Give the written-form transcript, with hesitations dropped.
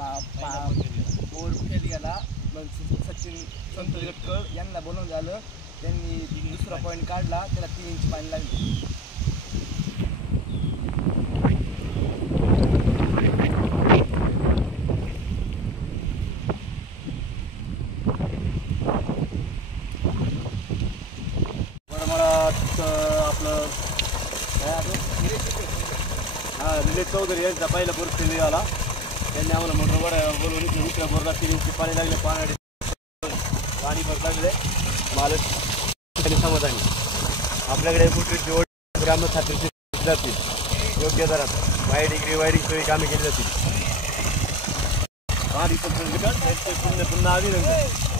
Bore fail गेला. मग सचिन संतोष गटकळ यांना बनवून झालं. त्यांनी दुसरा पॉईंट काढला, त्याला 3 इंच पाणी लागले. आपलं निलेश चौधरी यांचा पहिला बोर फेल आला. त्यांनी आम्हाला मोटर बोलवून दुसऱ्या बोरला 3 इंच पाणी लागले. पाणी भर लागले. मालक समाधानी. आपल्याकडे मोटरीची ओढ ग्राम खात्रीची जातील योग्य दरात वायडिंग सोयी कामे केली जातील. पुन्हा अभिनंदन.